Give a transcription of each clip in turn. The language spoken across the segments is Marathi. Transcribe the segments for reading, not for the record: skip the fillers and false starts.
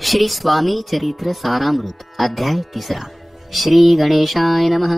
श्री स्वामी चरित्र सारामृत अध्याय 3। श्री गणेशाय नमः।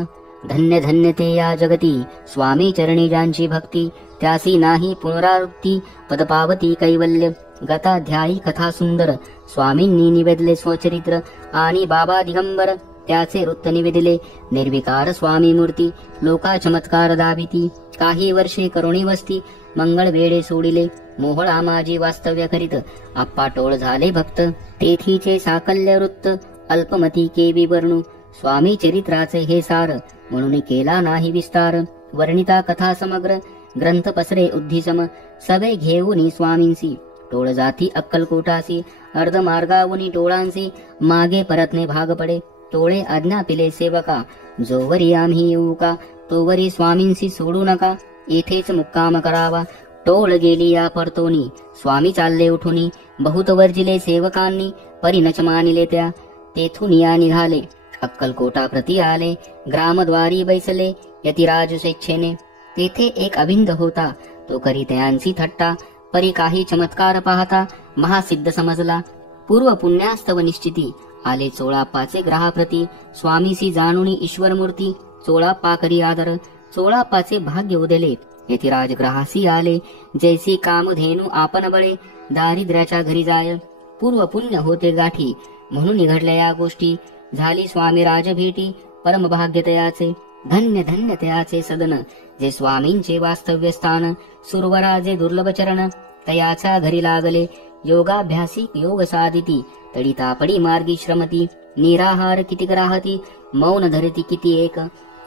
धन्य धन्य ते या जगती स्वामी चरणी ज्यांची भक्ती, त्यासी नाही पुनरावृत्ती पद पावती कैवल्य। गताध्यायी कथा सुंदर स्वामींनी निवेदले स्वचरित्र, आणि बाबा दिगंबर त्याचे वृत्त निवेदिले। निर्विकार स्वामी मूर्ती लोका चमत्कार दाविती, काही वर्षे करुणी वस्ती मंगळ वेळे सोडिले। मोहळा माझी वास्तव्य करीत आप्पा टोळ झाले भक्त, तेथीचे साकल्य वृत्त अल्पमती केवी वर्णू। स्वामी चरित्राचे हे सार म्हणून केला नाही विस्तार, वर्णिता कथा समग्र ग्रंथ पसरे उद्धिसम। सवे घेऊनी स्वामींसी टोळ जाती अक्कलकोटासी, अर्ध मार्गावुनी टोळांसी मागे परतणे भाग पडे। टोळे आज्ञा पिले सेवका, जोवरी आम्ही येऊ का तोवरी स्वामींसी सोडू नका, येथेच मुक्काम करावा। टोळ गेली या परतोनी स्वामी चालले उठुनी, बहुत वर्जिले सेवकांनी परिणच मानिले त्या। तेथून या निघाले अक्कलकोटा प्रति आले, ग्रामद्वारी बैसले यतिराज स्वेच्छेने। तेथे एक अभिंद होता तो करी त्यांची थट्टा, परी काही चमत्कार पाहता महासिद्ध समजला। पूर्व पुण्यास्तव निश्चिती आले चोळाप्पाचे ग्रहाप्रती, स्वामीसी जाणुनी ईश्वर मूर्ती चोळाप्पा करी आदर। चोळाप्पाचे भाग्य उदेले यतिराज ग्रहासी आले, जैसी कामधेनु आपण बळे दारिद्र्याच्या घरी जाय। पूर्व पुण्य होते गाठी म्हणून निघडल्या या गोष्टी, झाली स्वामी राज भेटी परम भाग्य तयाचे। धन्य धन्य तयाचे सदन जे स्वामींचे वास्तव्य स्थान, सुरवरा जे दुर्लभ चरण तयाच्या घरी लागले। योगाभ्यासी योग साधिती तडिता पडी मार्गी श्रमती, निराहार किती राहती मौन धरती किती एक।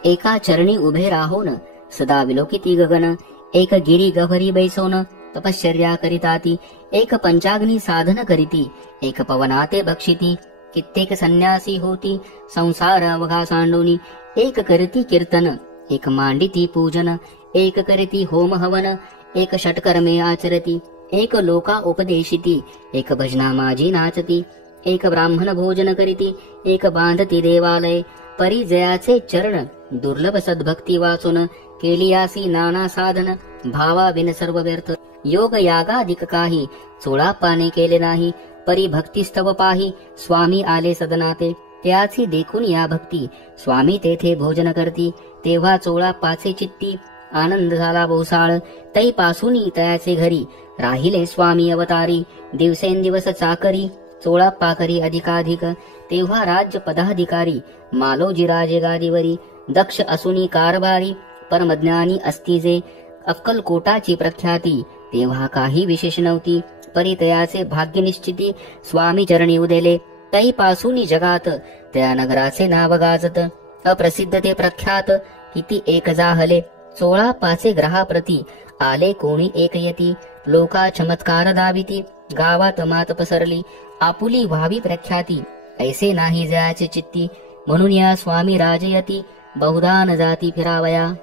एका चरणी उभे राहोन सदा विलोकिती गगन, एक गिरी गभरी बैसोन तपश्चर्या करिताती। एक पंचाग्नी साधन करीती एक पवनाते बक्षिती, कित्येक संन्यासी होती संसार अवघा सांडोनी। एक करती कीर्तन एक मांडिती पूजन, एक करती होम हवन एक षटकर्मे आचरती। एक लोका उपदेशिती एक भजना माझी नाचती, एक ब्राह्मण भोजन करीती एक बांधती देवालय। परिजयाचे चरण दुर्लभ सद्भक्ती वाचून, केलियासी नाना साधन भावा बिन सर्व व्यर्थ। योग यागाधिक काही चोळाप्पाने केले नाही, परी भक्तिस्तव पाही स्वामी आले सदनाते। त्याची देखून या भक्ती स्वामी तेथे भोजन करती, तेव्हा चोळाप्पाचे चित्ती आनंद झाला बहुसाळ। तै पासूनी तयाचे घरी राहिले स्वामी अवतारी, दिवसेंदिवस चाकरी चोळाप्पा करी अधिकाधिक। तेव्हा राज्य पदाधिकारी मालोजी राजे गादीवरी, दक्ष असुनी कारभारी परमज्ञानी असती जे। अक्कलकोटाची प्रख्याती तेव्हा काही विशेष नव्हती, परितयाचे भाग्य निश्चिती स्वामी चरणी उदेले। तै पासूनी जगात त्या नगराचे नाव गाजत, अप्रसिद्ध ते प्रख्यात किती एक जाहले। चोळाप्पाचे ग्रहाप्रती आले कोणी एक यती, लोका चमत्कार दाविती गावात मात पसरली। आपुली व्हावी प्रख्याती ऐसे नाही जयाचे चित्ती, म्हणून या स्वामी राजयती बहुधा न जाती फिरावया।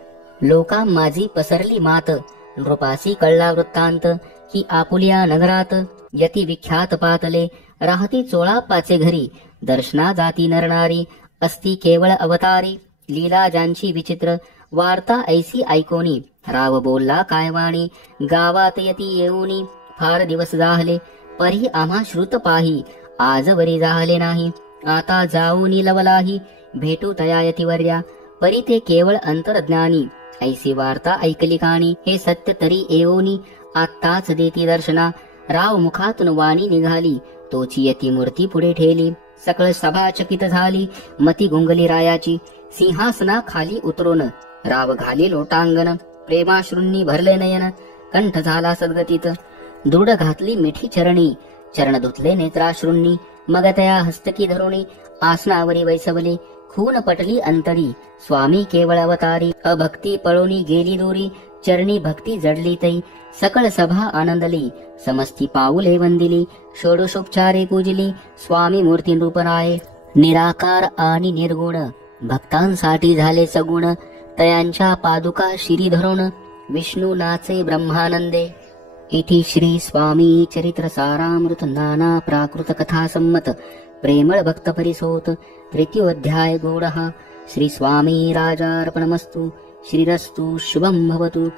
लोका माझी पसरली मात नृपासी कळला वृत्तांत, की आपुलिया नगरात यती विख्यात पातले। राहती चोळाप्पाचे घरी दर्शना जाती नरनारी, असती केवळ अवतारी लीला ज्यांची विचित्र। वार्ता ऐसी ऐकोनी राव बोलला काय वाणी, गावात यती येऊनी फार दिवस जाहले। परी आम्हा श्रुत पाही आजवरी जाहले नाही, आता जाऊनी लवलाही भेटू तया यतिवर्या। परी ते केवळ अंतरज्ञानी ऐसी वार्ता ऐकली काणी, हे सत्य तरी येऊनी आत्ताच देती दर्शना। राव मुखातून वाणी निघाली तोची यती मूर्ती पुढे ठेली, सकळ सभा चकित झाली मती गुंगली रायाची। सिंहासना खाली उतरून राव घाली लोटांगण, प्रेमाश्रूंनी भरले नयन कंठ झाला सद्गतीत। दृढ घातली मिठी चरणी चरण धुतले नेत्राश्रूंनी, मग तया हस्तकी धरुणी आसनावरी वैसवले। खून पटली अंतरी स्वामी केवळ अवतारी, अभक्ती पळोनी गेली दूरी चरणी भक्ती जडली तै। सकळ सभा आनंदली समस्ती पाऊले वंदिली, षोडशोपचारे पूजली स्वामी मूर्ती रूपराये। निराकार आणि निर्गुण भक्तांसाठी झाले सगुण, तयांच्या पादुका शिरी धरून विष्णू नाचे ब्रह्मानंदे। इति श्री स्वामी चरित्र सारामृत नाना प्राकृत कथा सम्मत प्रेमळ भक्त परिसोत तृतीयोऽध्याय गौडः। श्री स्वामी राजार्पणमस्तु। श्रीरस्तु शुभं भवतु।